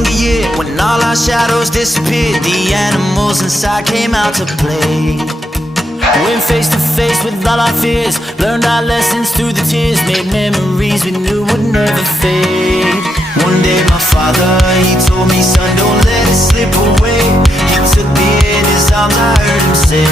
younger year, when all our shadows disappeared, the animals inside came out to play. Went face to face with all our fears, learned our lessons through the tears, made memories we knew would never fade. One day my father, he told me, son, don't let it slip away. He took me in his arms, I heard him say,